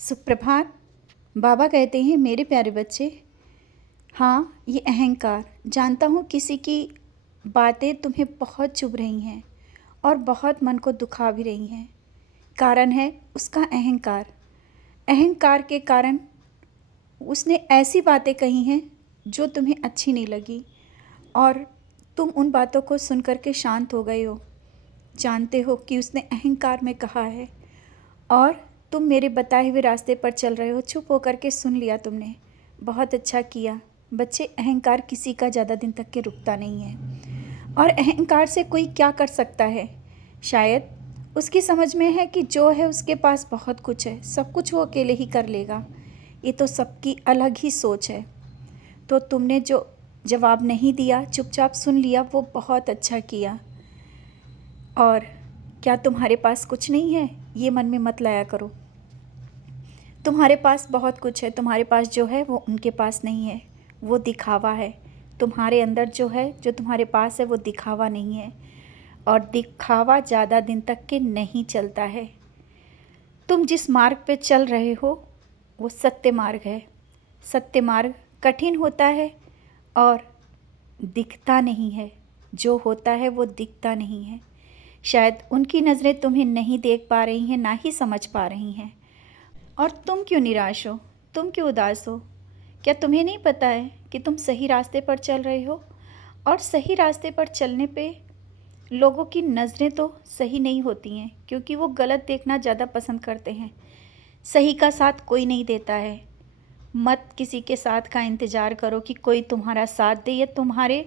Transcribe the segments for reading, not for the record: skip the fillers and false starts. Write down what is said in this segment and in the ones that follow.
सुप्रभात। बाबा कहते हैं, मेरे प्यारे बच्चे, हाँ, ये अहंकार, जानता हूँ किसी की बातें तुम्हें बहुत चुभ रही हैं और बहुत मन को दुखा भी रही हैं। कारण है उसका अहंकार। अहंकार के कारण उसने ऐसी बातें कही हैं जो तुम्हें अच्छी नहीं लगी और तुम उन बातों को सुन कर के शांत हो गए हो। जानते हो कि उसने अहंकार में कहा है और तुम मेरे बताए हुए रास्ते पर चल रहे हो। चुप होकर के सुन लिया तुमने, बहुत अच्छा किया। बच्चे, अहंकार किसी का ज़्यादा दिन तक के रुकता नहीं है और अहंकार से कोई क्या कर सकता है। शायद उसकी समझ में है कि जो है उसके पास बहुत कुछ है, सब कुछ वो अकेले ही कर लेगा। ये तो सबकी अलग ही सोच है। तो तुमने जो जवाब नहीं दिया, चुपचाप सुन लिया, वो बहुत अच्छा किया। और क्या तुम्हारे पास कुछ नहीं है, ये मन में मत लाया करो। तुम्हारे पास बहुत कुछ है। तुम्हारे पास जो है वो उनके पास नहीं है, वो दिखावा है। तुम्हारे अंदर जो है, जो तुम्हारे पास है, वो दिखावा नहीं है और दिखावा ज़्यादा दिन तक के नहीं चलता है। तुम जिस मार्ग पे चल रहे हो वो सत्य मार्ग है। सत्य मार्ग कठिन होता है और दिखता नहीं है। जो होता है वो दिखता नहीं है। शायद उनकी नज़रें तुम्हें नहीं देख पा रही हैं, ना ही समझ पा रही हैं। और तुम क्यों निराश हो, तुम क्यों उदास हो? क्या तुम्हें नहीं पता है कि तुम सही रास्ते पर चल रहे हो? और सही रास्ते पर चलने पे लोगों की नज़रें तो सही नहीं होती हैं, क्योंकि वो गलत देखना ज़्यादा पसंद करते हैं। सही का साथ कोई नहीं देता है। मत किसी के साथ का इंतज़ार करो कि कोई तुम्हारा साथ दे या तुम्हारे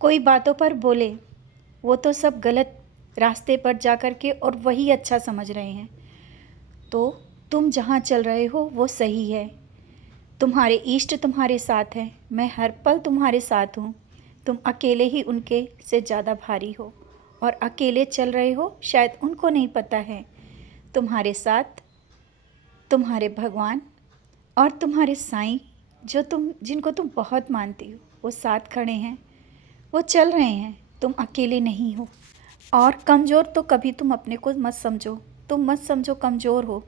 कोई बातों पर बोले। वो तो सब गलत रास्ते पर जा कर के और वही अच्छा समझ रहे हैं। तो तुम जहाँ चल रहे हो वो सही है। तुम्हारे इष्ट तुम्हारे साथ हैं। मैं हर पल तुम्हारे साथ हूँ। तुम अकेले ही उनके से ज़्यादा भारी हो और अकेले चल रहे हो। शायद उनको नहीं पता है तुम्हारे साथ तुम्हारे भगवान और तुम्हारे साईं, जिनको तुम बहुत मानती हो, वो साथ खड़े हैं, वो चल रहे हैं। तुम अकेले नहीं हो। और कमज़ोर तो कभी तुम अपने को मत समझो। तुम मत समझो कमज़ोर हो।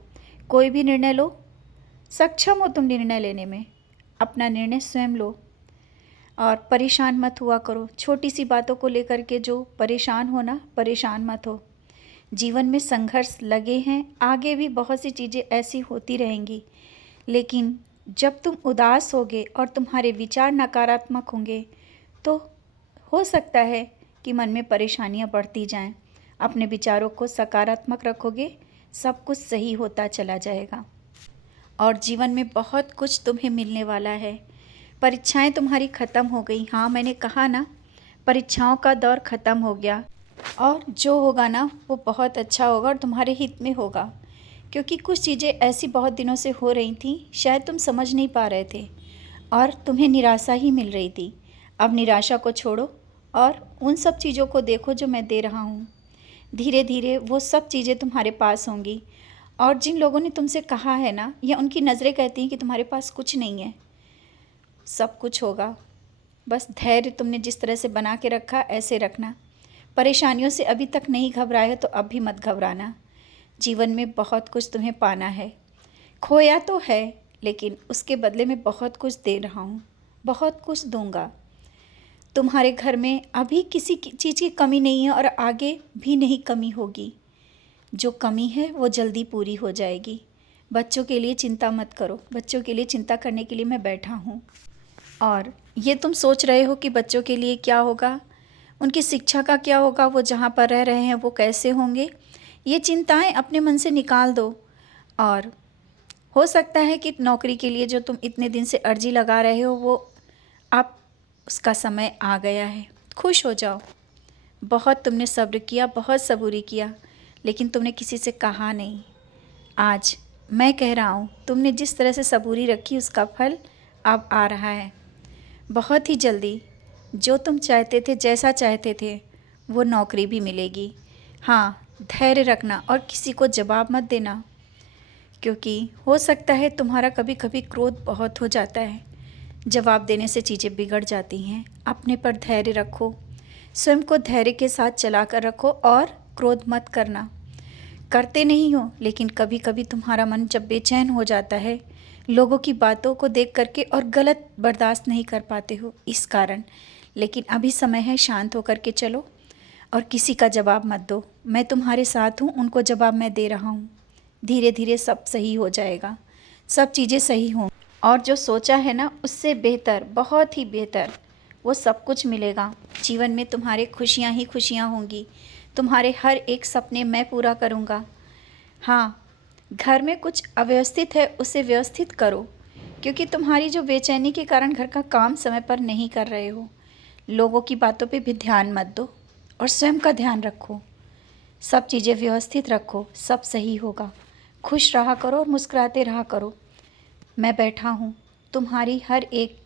कोई भी निर्णय लो, सक्षम हो तुम निर्णय लेने में। अपना निर्णय स्वयं लो और परेशान मत हुआ करो। छोटी सी बातों को लेकर के जो परेशान हो ना, परेशान मत हो। जीवन में संघर्ष लगे हैं, आगे भी बहुत सी चीज़ें ऐसी होती रहेंगी। लेकिन जब तुम उदास होगे और तुम्हारे विचार नकारात्मक होंगे तो हो सकता है कि मन में परेशानियां बढ़ती जाएं। अपने विचारों को सकारात्मक रखोगे, सब कुछ सही होता चला जाएगा और जीवन में बहुत कुछ तुम्हें मिलने वाला है। परीक्षाएं तुम्हारी ख़त्म हो गई। हाँ, मैंने कहा ना, परीक्षाओं का दौर ख़त्म हो गया और जो होगा ना वो बहुत अच्छा होगा और तुम्हारे हित में होगा। क्योंकि कुछ चीज़ें ऐसी बहुत दिनों से हो रही थी, शायद तुम समझ नहीं पा रहे थे और तुम्हें निराशा ही मिल रही थी। अब निराशा को छोड़ो और उन सब चीज़ों को देखो जो मैं दे रहा हूँ। धीरे धीरे वो सब चीज़ें तुम्हारे पास होंगी। और जिन लोगों ने तुमसे कहा है ना, या उनकी नज़रें कहती हैं कि तुम्हारे पास कुछ नहीं है, सब कुछ होगा। बस धैर्य तुमने जिस तरह से बना के रखा, ऐसे रखना। परेशानियों से अभी तक नहीं घबराए हो तो अब भी मत घबराना। जीवन में बहुत कुछ तुम्हें पाना है। खोया तो है, लेकिन उसके बदले में बहुत कुछ दे रहा हूँ, बहुत कुछ दूंगा। तुम्हारे घर में अभी किसी चीज़ की कमी नहीं है और आगे भी नहीं कमी होगी। जो कमी है वो जल्दी पूरी हो जाएगी। बच्चों के लिए चिंता मत करो। बच्चों के लिए चिंता करने के लिए मैं बैठा हूँ। और ये तुम सोच रहे हो कि बच्चों के लिए क्या होगा, उनकी शिक्षा का क्या होगा, वो जहाँ पर रह रहे हैं वो कैसे होंगे, ये चिंताएं अपने मन से निकाल दो। और हो सकता है कि नौकरी के लिए जो तुम इतने दिन से अर्जी लगा रहे हो, वो अब उसका समय आ गया है। खुश हो जाओ। बहुत तुमने सब्र किया, बहुत सबूरी किया, लेकिन तुमने किसी से कहा नहीं। आज मैं कह रहा हूँ, तुमने जिस तरह से सबूरी रखी उसका फल अब आ रहा है। बहुत ही जल्दी जो तुम चाहते थे, जैसा चाहते थे, वो नौकरी भी मिलेगी। हाँ, धैर्य रखना और किसी को जवाब मत देना, क्योंकि हो सकता है तुम्हारा कभी कभी क्रोध बहुत हो जाता है। जवाब देने से चीज़ें बिगड़ जाती हैं। अपने पर धैर्य रखो, स्वयं को धैर्य के साथ चला कर रखो और क्रोध मत करना। करते नहीं हो, लेकिन कभी कभी तुम्हारा मन जब बेचैन हो जाता है लोगों की बातों को देख करके और गलत बर्दाश्त नहीं कर पाते हो इस कारण। लेकिन अभी समय है, शांत होकर के चलो और किसी का जवाब मत दो। मैं तुम्हारे साथ हूँ, उनको जवाब मैं दे रहा हूँ। धीरे धीरे सब सही हो जाएगा, सब चीज़ें सही हों और जो सोचा है ना उससे बेहतर, बहुत ही बेहतर वो सब कुछ मिलेगा। जीवन में तुम्हारे खुशियाँ ही खुशियाँ होंगी। तुम्हारे हर एक सपने मैं पूरा करूँगा। हाँ, घर में कुछ अव्यवस्थित है उसे व्यवस्थित करो, क्योंकि तुम्हारी जो बेचैनी के कारण घर का काम समय पर नहीं कर रहे हो। लोगों की बातों पे भी ध्यान मत दो और स्वयं का ध्यान रखो। सब चीज़ें व्यवस्थित रखो, सब सही होगा। खुश रहा करो और मुस्कुराते रहा करो। मैं बैठा हूँ, तुम्हारी हर एक